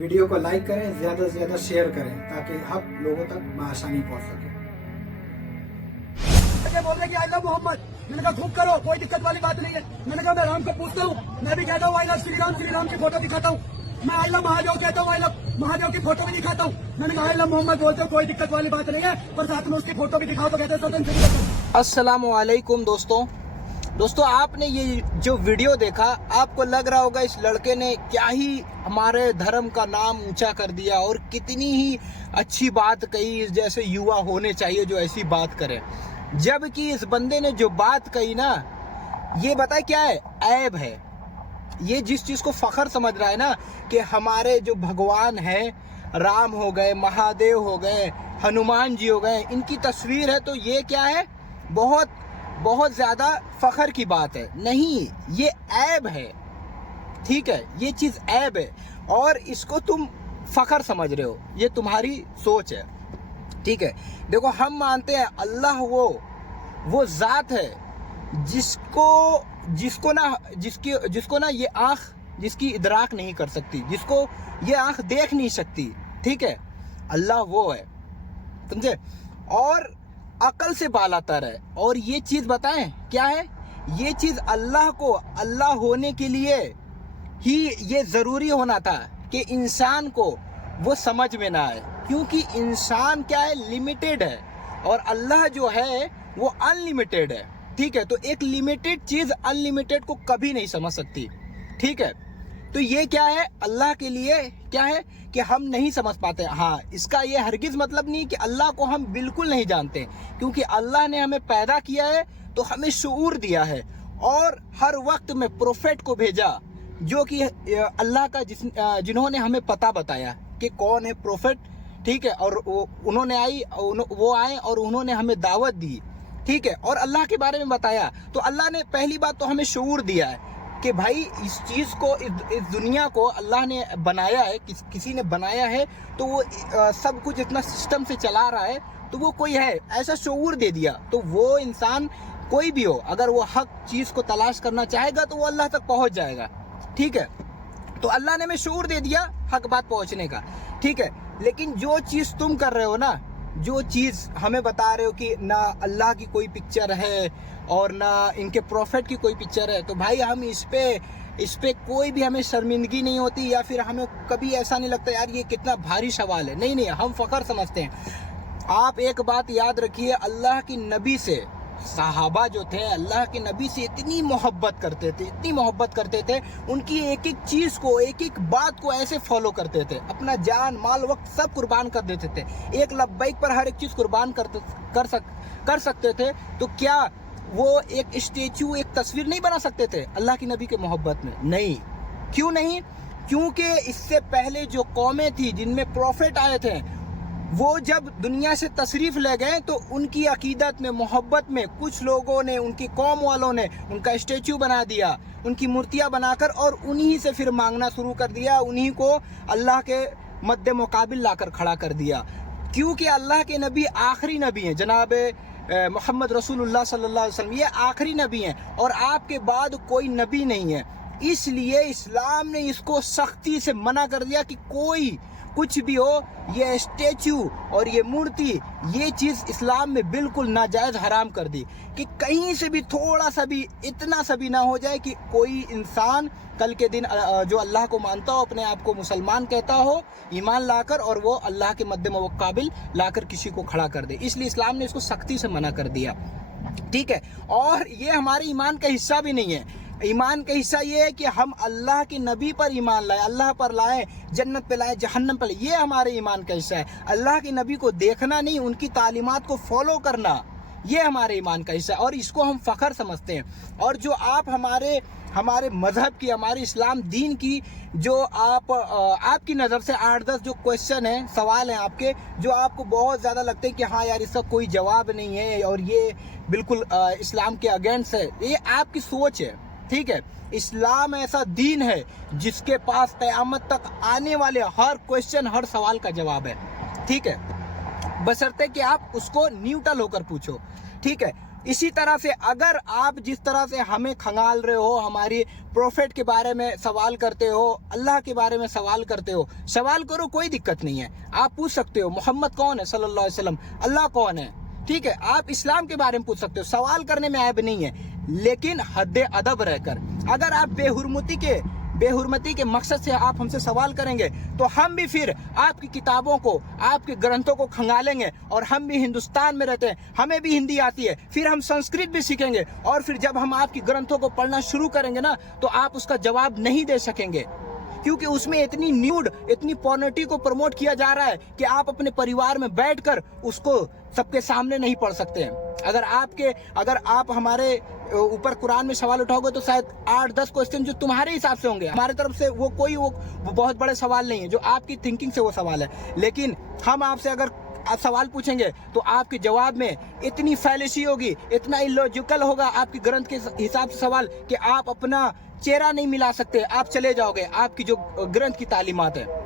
Video को like करें, ज़्यादा से ज़्यादा शेयर करें ताकि हक लोगों तक बआसानी पहुंच सके। बोल रहे कि आई लव मोहम्मद, मैंने कहा खूब करो, कोई दिक्कत वाली बात नहीं है। मैंने कहा मैं राम को पूछता हूँ, मैं भी कहता हूँ आई लव श्री राम की फोटो दिखाता हूँ। मैं आई लव महादेव कहता हूँ, आई लव महादेव की फोटो भी दिखाता हूँ। मैंने कहा आई लव मोहम्मद बोलते हो, कोई दिक्कत वाली बात नहीं है, पर साथ में उसकी फोटो भी दिखाओ तो कहते हैं। अस्सलाम वालेकुम दोस्तों, आपने ये जो वीडियो देखा, आपको लग रहा होगा इस लड़के ने क्या ही हमारे धर्म का नाम ऊंचा कर दिया और कितनी ही अच्छी बात कही, जैसे युवा होने चाहिए जो ऐसी बात करे। जबकि इस बंदे ने जो बात कही ना, ये बताए क्या है, ऐब है। ये जिस चीज़ को फखर समझ रहा है ना कि हमारे जो भगवान हैं, राम हो गए, महादेव हो गए, हनुमान जी हो गए, इनकी तस्वीर है, तो ये क्या है, बहुत ज़्यादा फ़ख्र की बात है। नहीं, ये ऐब है, ठीक है, ये चीज़ ऐब है और इसको तुम फ़ख्र समझ रहे हो, ये तुम्हारी सोच है, ठीक है। देखो, हम मानते हैं अल्लाह वो ज़ात है जिसको ना ये आँख, जिसकी इदराक नहीं कर सकती, जिसको ये आँख देख नहीं सकती, ठीक है। अल्लाह वो है, समझे, और अकल से बालातर है। और ये चीज़ बताएं क्या है, ये चीज़ अल्लाह को अल्लाह होने के लिए ही ये ज़रूरी होना था कि इंसान को वो समझ में ना आए, क्योंकि इंसान क्या है, लिमिटेड है और अल्लाह जो है वो अनलिमिटेड है, ठीक है। तो एक लिमिटेड चीज़ अनलिमिटेड को कभी नहीं समझ सकती, ठीक है। तो ये क्या है, अल्लाह के लिए क्या है कि हम नहीं समझ पाते। हाँ, इसका ये हरगिज़ मतलब नहीं कि अल्लाह को हम बिल्कुल नहीं जानते, क्योंकि अल्लाह ने हमें पैदा किया है तो हमें शऊर दिया है और हर वक्त में प्रोफेट को भेजा, जो कि अल्लाह का जिन्होंने हमें पता बताया कि कौन है प्रोफेट, ठीक है। और वो आए और उन्होंने हमें दावत दी, ठीक है, और अल्लाह के बारे में बताया। तो अल्लाह ने पहली बात तो हमें शऊर दिया है कि भाई इस चीज़ को, इस दुनिया को अल्लाह ने बनाया है, किसी ने बनाया है, तो वो सब कुछ इतना सिस्टम से चला रहा है, तो वो कोई है, ऐसा शऊर दे दिया। तो वो इंसान कोई भी हो, अगर वो हक चीज़ को तलाश करना चाहेगा तो वो अल्लाह तक पहुंच जाएगा, ठीक है। तो अल्लाह ने हमें शऊर दे दिया हक बात पहुंचने का, ठीक है। लेकिन जो चीज़ तुम कर रहे हो ना, जो चीज़ हमें बता रहे हो कि ना अल्लाह की कोई पिक्चर है और ना इनके प्रॉफिट की कोई पिक्चर है, तो भाई हम इस पे कोई भी हमें शर्मिंदगी नहीं होती, या फिर हमें कभी ऐसा नहीं लगता यार ये कितना भारी सवाल है। नहीं, हम फ़ख्र समझते हैं। आप एक बात याद रखिए, अल्लाह की नबी से सहाबा जो थे अल्लाह के नबी से इतनी मोहब्बत करते थे, उनकी एक एक चीज़ को, एक एक बात को ऐसे फॉलो करते थे, अपना जान माल वक्त सब कुर्बान कर देते थे। एक लब्बैक पर हर एक चीज़ कुर्बान कर सकते थे। तो क्या वो एक स्टेचू, एक तस्वीर नहीं बना सकते थे अल्लाह की नबी के मोहब्बत में? नहीं। क्यों नहीं? क्योंकि इससे पहले जो कौमें थी जिनमें प्रॉफिट आए थे, वो जब दुनिया से तशरीफ़ ले गए तो उनकी अकीदत में, मोहब्बत में कुछ लोगों ने, उनकी कौम वालों ने उनका स्टेचू बना दिया, उनकी मूर्तियां बनाकर, और उन्हीं से फिर मांगना शुरू कर दिया, उन्हीं को अल्लाह के मद्दे मुकाबिल लाकर खड़ा कर दिया। क्योंकि अल्लाह के नबी आखिरी नबी हैं, जनाब मोहम्मद रसूलुल्लाह सल्लल्लाहु अलैहि वसल्लम, ये आखिरी नबी हैं और आपके बाद कोई नबी नहीं है। इसलिए इस्लाम ने इसको सख्ती से मना कर दिया कि कोई कुछ भी हो, ये स्टेचू और ये मूर्ति, ये चीज़ इस्लाम में बिल्कुल नाजायज़ हराम कर दी, कि कहीं से भी थोड़ा सा भी, इतना सा भी ना हो जाए कि कोई इंसान कल के दिन जो अल्लाह को मानता हो, अपने आप को मुसलमान कहता हो, ईमान लाकर, और वो अल्लाह के मद्दे मुकाबिल लाकर किसी को खड़ा कर दे। इसलिए इस्लाम ने इसको सख्ती से मना कर दिया, ठीक है। और ये हमारे ईमान का हिस्सा भी नहीं है। ईमान का हिस्सा ये है कि हम अल्लाह के नबी पर ईमान लाएं, अल्लाह पर लाएं, जन्नत पे लाएं, जहन्नम पे लाएं, ये हमारे ईमान का हिस्सा है। अल्लाह के नबी को देखना नहीं, उनकी तालीमात को फॉलो करना, ये हमारे ईमान का हिस्सा है और इसको हम फ़ख्र समझते हैं। और जो आप हमारे मज़हब की, हमारे इस्लाम दीन की, जो आपकी नज़र से 8-10 जो क्वेश्चन हैं, सवाल हैं आपके, जो आपको बहुत ज़्यादा लगते हैं कि हाँ यार इसका कोई जवाब नहीं है और ये बिल्कुल इस्लाम के अगेंस्ट है, ये आपकी सोच है, ठीक है। इस्लाम ऐसा दीन है जिसके पास क़यामत तक आने वाले हर क्वेश्चन, हर सवाल का जवाब है, ठीक है, बशर्ते कि आप उसको न्यूट्रल होकर पूछो, ठीक है। इसी तरह से अगर आप जिस तरह से हमें खंगाल रहे हो, हमारी प्रोफेट के बारे में सवाल करते हो, अल्लाह के बारे में सवाल करते हो, सवाल करो, कोई दिक्कत नहीं है। आप पूछ सकते हो मोहम्मद कौन है सल्लल्लाहु अलैहि वसल्लम, अल्लाह कौन है, ठीक है। आप इस्लाम के बारे में पूछ सकते हो, सवाल करने में ऐब नहीं है, लेकिन हद अदब रहकर। अगर आप बेहुरमती के मकसद से आप हमसे सवाल करेंगे तो हम भी फिर आपकी किताबों को, आपके ग्रंथों को खंगालेंगे। और हम भी हिंदुस्तान में रहते हैं, हमें भी हिंदी आती है, फिर हम संस्कृत भी सीखेंगे। और फिर जब हम आपकी ग्रंथों को पढ़ना शुरू करेंगे ना, तो आप उसका जवाब नहीं दे सकेंगे, क्योंकि उसमें इतनी न्यूड, इतनी पॉर्निटी को प्रमोट किया जा रहा है कि आप अपने परिवार में बैठकर उसको सबके सामने नहीं पढ़ सकते हैं। अगर आप हमारे ऊपर कुरान में सवाल उठाओगे तो शायद 8-10 क्वेश्चन जो तुम्हारे हिसाब से होंगे, हमारे तरफ से वो बहुत बड़े सवाल नहीं है, जो आपकी थिंकिंग से वो सवाल है। लेकिन हम आपसे अगर सवाल पूछेंगे तो आपके जवाब में इतनी फैलिसी होगी, इतना इलॉजिकल होगा आपके ग्रंथ के हिसाब से सवाल, कि आप अपना चेहरा नहीं मिला सकते, आप चले जाओगे आपकी जो ग्रंथ की तालीमात है।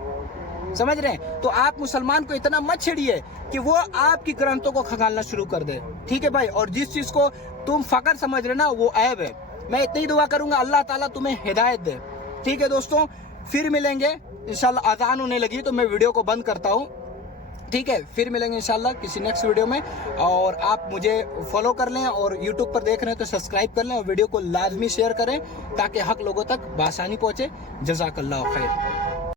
समझ रहे हैं? तो आप मुसलमान को इतना मत छेड़िए कि वो आपकी ग्रंथों को खंगालना शुरू कर दे, ठीक है भाई। और जिस चीज को तुम फकर समझ रहे ना, वो ऐब है। मैं इतनी दुआ करूंगा अल्लाह ताला तुम्हें हिदायत दे, ठीक है दोस्तों। फिर मिलेंगे इंशाल्लाह। अजान होने लगी तो मैं वीडियो को बंद करता हूँ, ठीक है। फिर मिलेंगे इंशाल्लाह किसी नेक्स्ट वीडियो में। और आप मुझे फॉलो कर लें, और यूट्यूब पर देख रहे हैं तो सब्सक्राइब कर लें, और वीडियो को लाजमी शेयर करें ताकि हक लोगों तक बआसानी पहुंचे। जज़ाकल्लाह खैर।